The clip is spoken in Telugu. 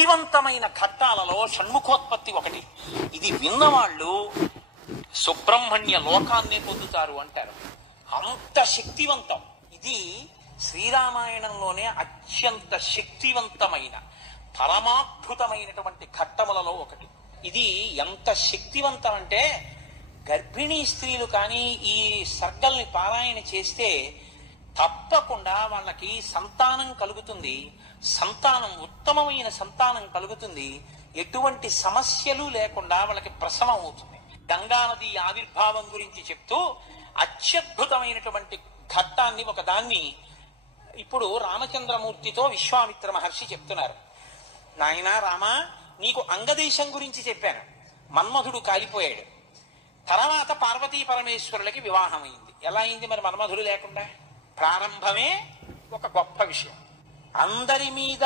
శక్తివంతమైన ఘట్టాలలో షణ్ముఖోత్పత్తి ఒకటి. ఇది విన్నవాళ్ళు సుబ్రహ్మణ్య లోకాన్నే పొందుతారు అంటారు. అంత శక్తివంతం. ఇది శ్రీరామాయణంలోనే అత్యంత శక్తివంతమైన పరమాద్భుతమైనటువంటి ఘట్టములలో ఒకటి. ఇది ఎంత శక్తివంతం అంటే గర్భిణీ స్త్రీలు కానీ ఈ సర్గల్ని పారాయణ చేస్తే తప్పకుండా వాళ్ళకి సంతానం కలుగుతుంది. సంతానం ఉత్తమమైన సంతానం కలుగుతుంది. ఎటువంటి సమస్యలు లేకుండా వాళ్ళకి ప్రసవం అవుతుంది. గంగానది ఆవిర్భావం గురించి చెప్తూ అత్యద్భుతమైనటువంటి ఘట్టాన్ని ఒకదాన్ని ఇప్పుడు రామచంద్రమూర్తితో విశ్వామిత్ర మహర్షి చెప్తున్నారు. నాయనా రామా, నీకు అంగదేశం గురించి చెప్పాను. మన్మధుడు కాలిపోయాడు. తర్వాత పార్వతీ పరమేశ్వరులకి వివాహం అయింది. ఎలా అయింది మరి మన్మధుడు లేకుండా? ప్రారంభమే ఒక గొప్ప విషయం. అందరి మీద